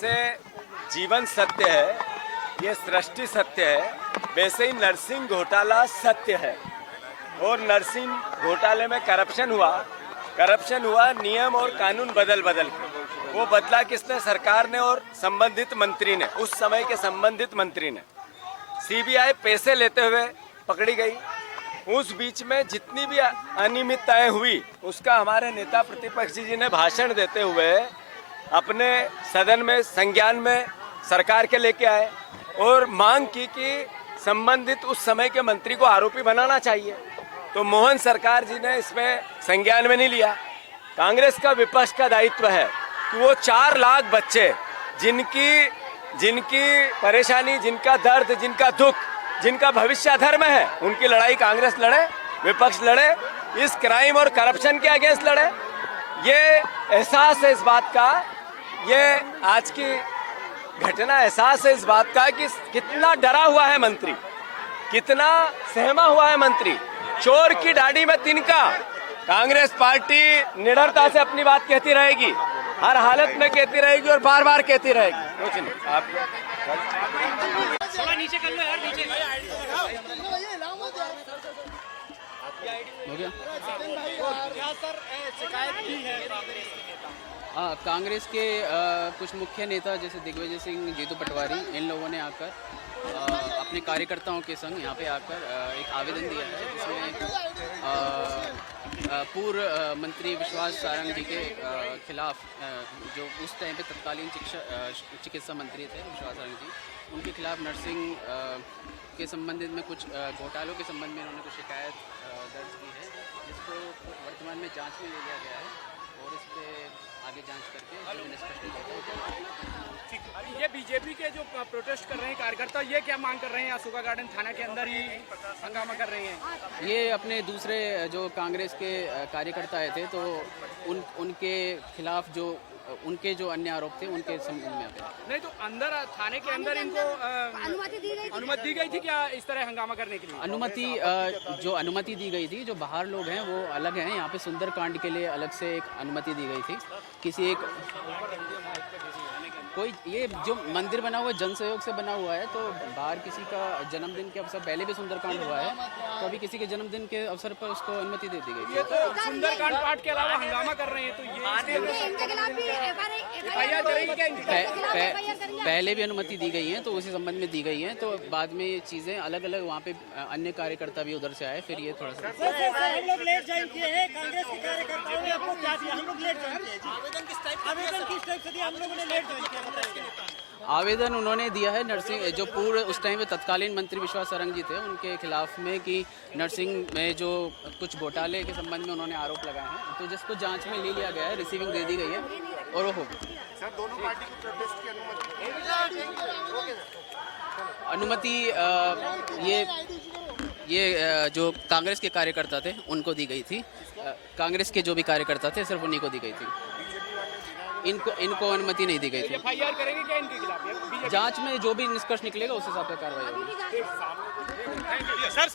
जैसे जीवन सत्य है, ये सृष्टि सत्य है, वैसे ही नर्सिंग घोटाला सत्य है। और नर्सिंग घोटाले में करप्शन हुआ नियम और कानून बदल के। वो बदला किसने? सरकार ने और संबंधित मंत्री ने, उस समय के संबंधित मंत्री ने। सीबीआई पैसे लेते हुए पकड़ी गई। उस बीच में जितनी भी अनियमितताएं हुई उसका हमारे नेता प्रतिपक्ष जी ने भाषण देते हुए अपने सदन में संज्ञान में सरकार के लेके आए और मांग की कि संबंधित उस समय के मंत्री को आरोपी बनाना चाहिए। तो मोहन सरकार जी ने इसमें संज्ञान में नहीं लिया। कांग्रेस का विपक्ष का दायित्व है कि वो 4 लाख बच्चे जिनकी परेशानी, जिनका दर्द, जिनका दुख, जिनका भविष्य धर्म है, उनकी लड़ाई कांग्रेस लड़े, विपक्ष लड़े, इस क्राइम और करप्शन के अगेंस्ट लड़े। ये एहसास है इस बात का, ये आज की घटना एहसास है इस बात का कि कितना डरा हुआ है मंत्री, कितना सहमा हुआ है मंत्री। चोर की दाढ़ी में तिनका। कांग्रेस पार्टी निडरता से अपनी बात कहती रहेगी, हर हालत में कहती रहेगी और बार बार कहती रहेगी। कुछ नहीं, आप नीचे कर लो यार, नीचे हो गया। शिकायत की है कांग्रेस के कुछ मुख्य नेता जैसे दिग्विजय सिंह, जीतू पटवारी, इन लोगों ने आकर अपने कार्यकर्ताओं के संग यहाँ पे आकर एक आवेदन दिया है जिसमें पूर्व मंत्री विश्वास सारंग जी के खिलाफ, जो उस टाइम पे तत्कालीन चिकित्सा मंत्री थे विश्वास सारंग जी, उनके खिलाफ नर्सिंग के संबंधित में कुछ घोटालों के संबंध में उन्होंने कुछ शिकायत दर्ज की है, जिसको वर्तमान में जांच में ले लिया गया है और इस पर आगे जांच करके जो निष्कर्ष निकलेगा। ये बीजेपी के जो प्रोटेस्ट कर रहे हैं कार्यकर्ता, ये क्या मांग कर रहे हैं? अशोका गार्डन थाना के अंदर ही हंगामा कर रहे हैं। ये अपने दूसरे जो कांग्रेस के कार्यकर्ता आए थे तो उनके खिलाफ जो उनके जो अन्य आरोप थे उनके संबंध में आते। नहीं तो अंदर थाने के अंदर इनको अनुमति दी गई थी क्या इस तरह हंगामा करने के लिए? जो अनुमति दी गई थी, जो बाहर लोग हैं वो अलग हैं। यहाँ पे सुंदरकांड के लिए अलग से एक अनुमति दी गई थी। किसी एक कोई ये जो मंदिर बना हुआ है जन सहयोग से बना हुआ है, तो बाहर किसी का जन्मदिन के अवसर, पहले भी सुंदरकांड हुआ है तो अभी किसी के जन्मदिन के अवसर पर उसको अनुमति दे दी गई। ये तो सुंदरकांड पाठ के अलावा हंगामा कर रहे हैं, तो ये पहले भी अनुमति दी गई है तो उसी संबंध में दी गई है। तो बाद में ये चीज़ें अलग अलग, वहाँ पे अन्य कार्यकर्ता भी उधर से आए, फिर ये थोड़ा सा हम लोग लेट ज्वाइन किए हैं। कांग्रेस के कार्यकर्ताओं ने आपको क्या दिया? हम लोग लेट ज्वाइन किए। आवेदन किस टाइप से दिया? हम लोगों ने लेट ज्वाइन किया। आवेदन उन्होंने दिया है नर्सिंग, जो पूर्व उस टाइम पे तत्कालीन मंत्री विश्वास सारंग जी थे उनके खिलाफ में कि नर्सिंग में जो कुछ घोटाले के संबंध में उन्होंने आरोप लगाए हैं, तो जिसको जांच में ले लिया गया है, रिसीविंग दे दी गई है और वो हो सर दोनों पार्टी को प्रोटेस्ट की अनुमति ये जो कांग्रेस के कार्यकर्ता थे उनको दी गई थी। कांग्रेस के जो भी कार्यकर्ता थे सिर्फ उन्हीं को दी गई थी, इनको अनुमति नहीं दी गई थी। एफआईआर करेंगे क्या इनके खिलाफ? जांच में जो भी निष्कर्ष निकलेगा उस हिसाब से कार्रवाई होगी। सर